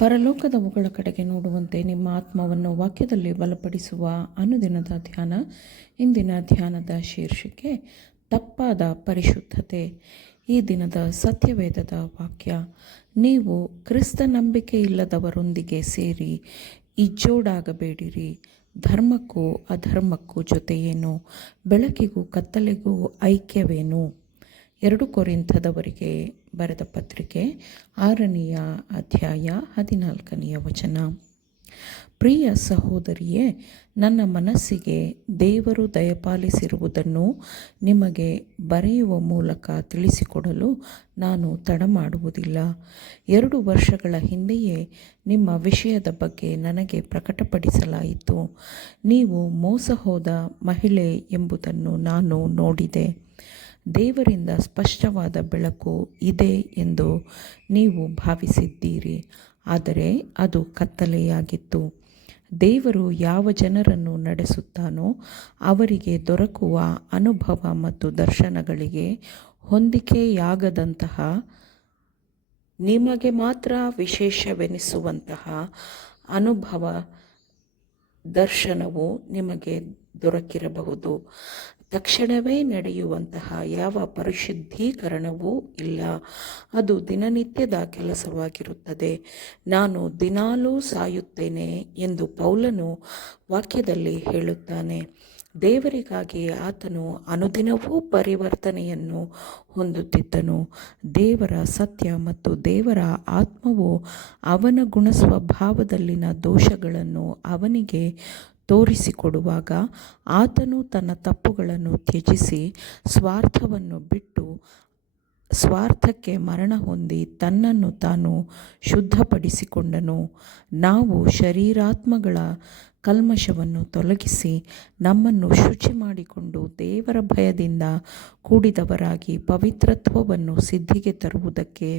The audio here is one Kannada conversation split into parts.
ಪರಲೋಕದವುಗಳ ಕಡೆಗೆ ನೋಡುವಂತೆ ನಿಮ್ಮ ಆತ್ಮವನ್ನು ವಾಕ್ಯದಲ್ಲಿ ಬಲಪಡಿಸುವ ಅನುದಿನದ ಧ್ಯಾನ. ಇಂದಿನ ಧ್ಯಾನದ ಶೀರ್ಷಿಕೆ ತಪ್ಪಾದ ಪರಿಶುದ್ಧತೆ. ಈ ದಿನದ ಸತ್ಯವೇದದ ವಾಕ್ಯ: ನೀವು ಕ್ರಿಸ್ತ ನಂಬಿಕೆ ಇಲ್ಲದವರೊಂದಿಗೆ ಸೇರಿ ಇಜ್ಜೋಡಾಗಬೇಡಿರಿ. ಧರ್ಮಕ್ಕೂ ಅಧರ್ಮಕ್ಕೂ ಜೊತೆಯೇನು? ಬೆಳಕಿಗೂ ಕತ್ತಲೆಗೂ ಐಕ್ಯವೇನು? 2 ಕೊರಿಂಥದವರಿಗೆ ಬರೆದ ಪತ್ರಿಕೆ 6ನೆಯ ಅಧ್ಯಾಯ 14ನೆಯ ವಚನ. ಪ್ರಿಯ ಸಹೋದರಿಯೇ, ನನ್ನ ಮನಸ್ಸಿಗೆ ದೇವರು ದಯಪಾಲಿಸಿರುವುದನ್ನು ನಿಮಗೆ ಬರೆಯುವ ಮೂಲಕ ತಿಳಿಸಿಕೊಡಲು ನಾನು ತಡಮಾಡುವುದಿಲ್ಲ. 2 ವರ್ಷಗಳ ಹಿಂದೆಯೇ ನಿಮ್ಮ ವಿಷಯದ ಬಗ್ಗೆ ನನಗೆ ಪ್ರಕಟಪಡಿಸಲಾಯಿತು. ನೀವು ಮೋಸ ಹೋದ ಮಹಿಳೆ ಎಂಬುದನ್ನು ನಾನು ನೋಡಿದೆ. ದೇವರಿಂದ ಸ್ಪಷ್ಟವಾದ ಬೆಳಕು ಇದೆ ಎಂದು ನೀವು ಭಾವಿಸಿದ್ದೀರಿ, ಆದರೆ ಅದು ಕತ್ತಲೆಯಾಗಿತ್ತು. ದೇವರು ಯಾವ ಜನರನ್ನು ನಡೆಸುತ್ತಾನೋ ಅವರಿಗೆ ದೊರಕುವ ಅನುಭವ ಮತ್ತು ದರ್ಶನಗಳಿಗೆ ಹೊಂದಿಕೆಯಾಗದಂತಹ, ನಿಮಗೆ ಮಾತ್ರ ವಿಶೇಷವೆನಿಸುವಂತಹ ಅನುಭವ ದರ್ಶನವು ನಿಮಗೆ ದೊರಕಿರಬಹುದು. ತಕ್ಷಣವೇ ನಡೆಯುವಂತಹ ಯಾವ ಪರಿಶುದ್ಧೀಕರಣವೂ ಇಲ್ಲ. ಅದು ದಿನನಿತ್ಯದ ಕೆಲಸವಾಗಿರುತ್ತದೆ. ನಾನು ದಿನಾಲೂ ಸಾಯುತ್ತೇನೆ ಎಂದು ಪೌಲನು ವಾಕ್ಯದಲ್ಲಿ ಹೇಳುತ್ತಾನೆ. ದೇವರಿಗಾಗಿ ಆತನು ಅನುದಿನವೂ ಪರಿವರ್ತನೆಯನ್ನು ಹೊಂದುತ್ತಿದ್ದನು. ದೇವರ ಸತ್ಯ ಮತ್ತು ದೇವರ ಆತ್ಮವು ಅವನ ಗುಣಸ್ವಭಾವದಲ್ಲಿನ ದೋಷಗಳನ್ನು ಅವನಿಗೆ ತೋರಿಸಿಕೊಡುವಾಗ ಆತನು ತನ್ನ ತಪ್ಪುಗಳನ್ನು ತ್ಯಜಿಸಿ ಸ್ವಾರ್ಥವನ್ನು ಬಿಟ್ಟು ಸ್ವಾರ್ಥಕ್ಕೆ ಮರಣ ಹೊಂದಿ ತನ್ನನ್ನು ತಾನು ಶುದ್ಧಪಡಿಸಿಕೊಂಡನು. ನಾವು ಶರೀರಾತ್ಮಗಳ ಕಲ್ಮಶವನ್ನು ತೊಲಗಿಸಿ ನಮ್ಮನ್ನು ಶುಚಿ ಮಾಡಿಕೊಂಡು ದೇವರ ಭಯದಿಂದ ಕೂಡಿದವರಾಗಿ ಪವಿತ್ರತ್ವವನ್ನು ಸಿದ್ಧಿಗೆ ತರುವುದಕ್ಕೆ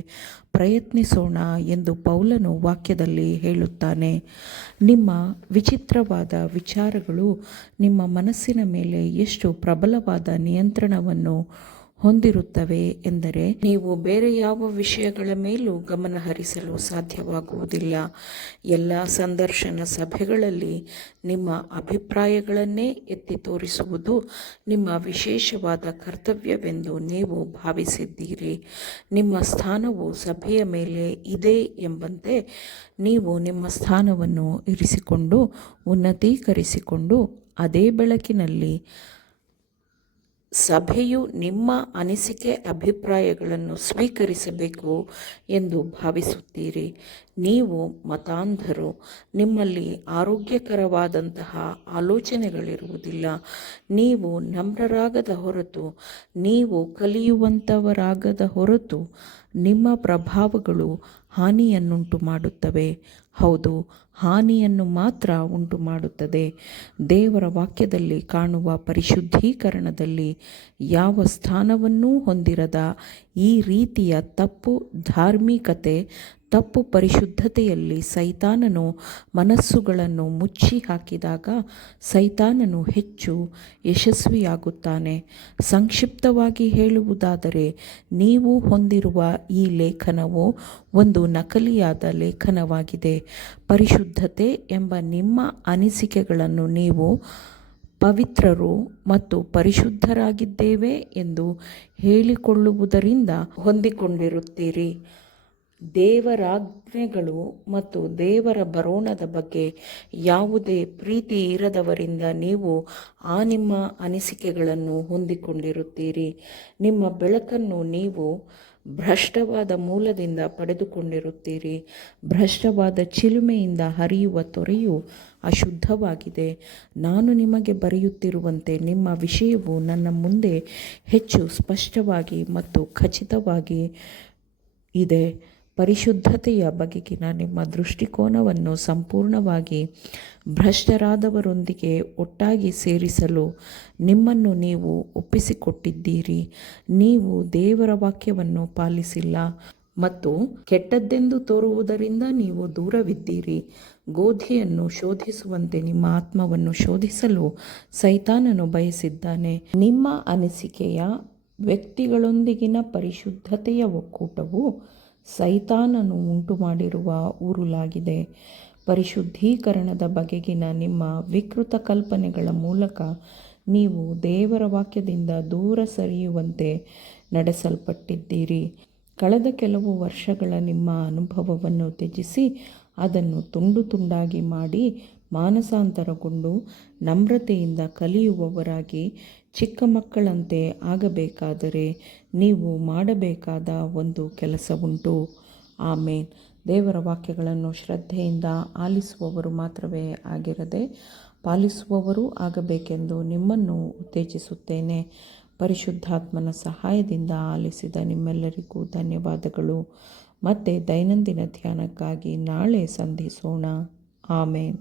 ಪ್ರಯತ್ನಿಸೋಣ ಎಂದು ಪೌಲನು ವಾಕ್ಯದಲ್ಲಿ ಹೇಳುತ್ತಾನೆ. ನಿಮ್ಮ ವಿಚಿತ್ರವಾದ ವಿಚಾರಗಳು ನಿಮ್ಮ ಮನಸ್ಸಿನ ಮೇಲೆ ಎಷ್ಟು ಪ್ರಬಲವಾದ ನಿಯಂತ್ರಣವನ್ನು ಹೊಂದಿರುತ್ತವೆ ಎಂದರೆ ನೀವು ಬೇರೆ ಯಾವ ವಿಷಯಗಳ ಮೇಲೂ ಗಮನ ಹರಿಸಲು ಸಾಧ್ಯವಾಗುವುದಿಲ್ಲ. ಎಲ್ಲ ಸಂದರ್ಶನ ಸಭೆಗಳಲ್ಲಿ ನಿಮ್ಮ ಅಭಿಪ್ರಾಯಗಳನ್ನೇ ಎತ್ತಿ ತೋರಿಸುವುದು ನಿಮ್ಮ ವಿಶೇಷವಾದ ಕರ್ತವ್ಯವೆಂದು ನೀವು ಭಾವಿಸಿದ್ದೀರಿ. ನಿಮ್ಮ ಸ್ಥಾನವು ಸಭೆಯ ಮೇಲೆ ಇದೆ ಎಂಬಂತೆ ನೀವು ನಿಮ್ಮ ಸ್ಥಾನವನ್ನು ಇರಿಸಿಕೊಂಡು ಉನ್ನತೀಕರಿಸಿಕೊಂಡು ಅದೇ ಬೆಳಕಿನಲ್ಲಿ ಸಭೆಯು ನಿಮ್ಮ ಅನಿಸಿಕೆ ಅಭಿಪ್ರಾಯಗಳನ್ನು ಸ್ವೀಕರಿಸಬೇಕು ಎಂದು ಭಾವಿಸುತ್ತೀರಿ. ನೀವು ಮತಾಂಧರು. ನಿಮ್ಮಲ್ಲಿ ಆರೋಗ್ಯಕರವಾದಂತಹ ಆಲೋಚನೆಗಳಿರುವುದಿಲ್ಲ. ನೀವು ನಮ್ರರಾಗದ ಹೊರತು, ನೀವು ಕಲಿಯುವಂಥವರಾಗದ ಹೊರತು ನಿಮ್ಮ ಪ್ರಭಾವಗಳು ಹಾನಿಯನ್ನುಂಟು ಮಾಡುತ್ತವೆ. ಹೌದು, ಹಾನಿಯನ್ನು ಮಾತ್ರ ಉಂಟು ಮಾಡುತ್ತದೆ. ದೇವರ ವಾಕ್ಯದಲ್ಲಿ ಕಾಣುವ ಪರಿಶುದ್ಧೀಕರಣದಲ್ಲಿ ಯಾವ ಸ್ಥಾನವನ್ನೂ ಹೊಂದಿರದ ಈ ರೀತಿಯ ತಪ್ಪು ಧಾರ್ಮಿಕತೆ, ತಪ್ಪು ಪರಿಶುದ್ಧತೆಯಲ್ಲಿ ಸೈತಾನನು ಮನಸ್ಸುಗಳನ್ನು ಮುಚ್ಚಿ ಹಾಕಿದಾಗ ಸೈತಾನನು ಹೆಚ್ಚು ಯಶಸ್ವಿಯಾಗುತ್ತಾನೆ. ಸಂಕ್ಷಿಪ್ತವಾಗಿ ಹೇಳುವುದಾದರೆ, ನೀವು ಹೊಂದಿರುವ ಈ ಲೇಖನವು ಒಂದು ನಕಲಿಯಾದ ಲೇಖನವಾಗಿದೆ. ಪರಿಶುದ್ಧತೆ ಎಂಬ ನಿಮ್ಮ ಅನಿಸಿಕೆಗಳನ್ನು ನೀವು ಪವಿತ್ರರು ಮತ್ತು ಪರಿಶುದ್ಧರಾಗಿದ್ದೇವೆ ಎಂದು ಹೇಳಿಕೊಳ್ಳುವುದರಿಂದ ಹೊಂದಿಕೊಂಡಿರುತ್ತೀರಿ. ದೇವರಾಜ್ಞೆಗಳು ಮತ್ತು ದೇವರ ಬರೋಣದ ಬಗ್ಗೆ ಯಾವುದೇ ಪ್ರೀತಿ ಇರದವರಿಂದ ನೀವು ನಿಮ್ಮ ಅನಿಸಿಕೆಗಳನ್ನು ಹೊಂದಿಕೊಂಡಿರುತ್ತೀರಿ. ನಿಮ್ಮ ಬೆಳಕನ್ನು ನೀವು ಭ್ರಷ್ಟವಾದ ಮೂಲದಿಂದ ಪಡೆದುಕೊಂಡಿರುತ್ತೀರಿ. ಭ್ರಷ್ಟವಾದ ಚಿಲುಮೆಯಿಂದ ಹರಿಯುವ ತೊರೆಯು ಅಶುದ್ಧವಾಗಿದೆ. ನಾನು ನಿಮಗೆ ಬರೆಯುತ್ತಿರುವಂತೆ ನಿಮ್ಮ ವಿಷಯವು ನನ್ನ ಮುಂದೆ ಹೆಚ್ಚು ಸ್ಪಷ್ಟವಾಗಿ ಮತ್ತು ಖಚಿತವಾಗಿ ಇದೆ. ಪರಿಶುದ್ಧತೆಯ ಬಗೆಗಿನ ನಿಮ್ಮ ದೃಷ್ಟಿಕೋನವನ್ನು ಸಂಪೂರ್ಣವಾಗಿ ಭ್ರಷ್ಟರಾದವರೊಂದಿಗೆ ಒಟ್ಟಾಗಿ ಸೇರಿಸಲು ನಿಮ್ಮನ್ನು ನೀವು ಒಪ್ಪಿಸಿಕೊಟ್ಟಿದ್ದೀರಿ. ನೀವು ದೇವರ ವಾಕ್ಯವನ್ನು ಪಾಲಿಸಿಲ್ಲ ಮತ್ತು ಕೆಟ್ಟದ್ದೆಂದು ತೋರುವುದರಿಂದ ನೀವು ದೂರವಿದ್ದೀರಿ. ಗೋಧಿಯನ್ನು ಶೋಧಿಸುವಂತೆ ನಿಮ್ಮ ಆತ್ಮವನ್ನು ಶೋಧಿಸಲು ಸೈತಾನನು ಬಯಸಿದ್ದಾನೆ. ನಿಮ್ಮ ಅನಿಸಿಕೆಯ ವ್ಯಕ್ತಿಗಳೊಂದಿಗಿನ ಪರಿಶುದ್ಧತೆಯ ಒಕ್ಕೂಟವು ಸೈತಾನನು ಉಂಟು ಮಾಡಿರುವ ಉರುಲಾಗಿದೆ. ಪರಿಶುದ್ಧೀಕರಣದ ಬಗೆಗಿನ ನಿಮ್ಮ ವಿಕೃತ ಕಲ್ಪನೆಗಳ ಮೂಲಕ ನೀವು ದೇವರ ವಾಕ್ಯದಿಂದ ದೂರ ಸರಿಯುವಂತೆ ನಡೆಸಲ್ಪಟ್ಟಿದ್ದೀರಿ. ಕಳೆದ ಕೆಲವು ವರ್ಷಗಳ ನಿಮ್ಮ ಅನುಭವವನ್ನು ತ್ಯಜಿಸಿ ಅದನ್ನು ತುಂಡು ತುಂಡಾಗಿ ಮಾಡಿ ಮಾನಸಾಂತರಗೊಂಡು ನಮ್ರತೆಯಿಂದ ಕಲಿಯುವವರಾಗಿ ಚಿಕ್ಕ ಮಕ್ಕಳಂತೆ ಆಗಬೇಕಾದರೆ ನೀವು ಮಾಡಬೇಕಾದ ಒಂದು ಕೆಲಸವುಂಟು. ಆಮೇನ್. ದೇವರ ವಾಕ್ಯಗಳನ್ನು ಶ್ರದ್ಧೆಯಿಂದ ಆಲಿಸುವವರು ಮಾತ್ರವೇ ಆಗಿರದೆ ಪಾಲಿಸುವವರೂ ಆಗಬೇಕೆಂದು ನಿಮ್ಮನ್ನು ಉತ್ತೇಜಿಸುತ್ತೇನೆ. ಪರಿಶುದ್ಧಾತ್ಮನ ಸಹಾಯದಿಂದ ಆಲಿಸಿದ ನಿಮ್ಮೆಲ್ಲರಿಗೂ ಧನ್ಯವಾದಗಳು. ಮತ್ತೆ ದೈನಂದಿನ ಧ್ಯಾನಕ್ಕಾಗಿ ನಾಳೆ ಸಂಧಿಸೋಣ. ಆಮೇನ್.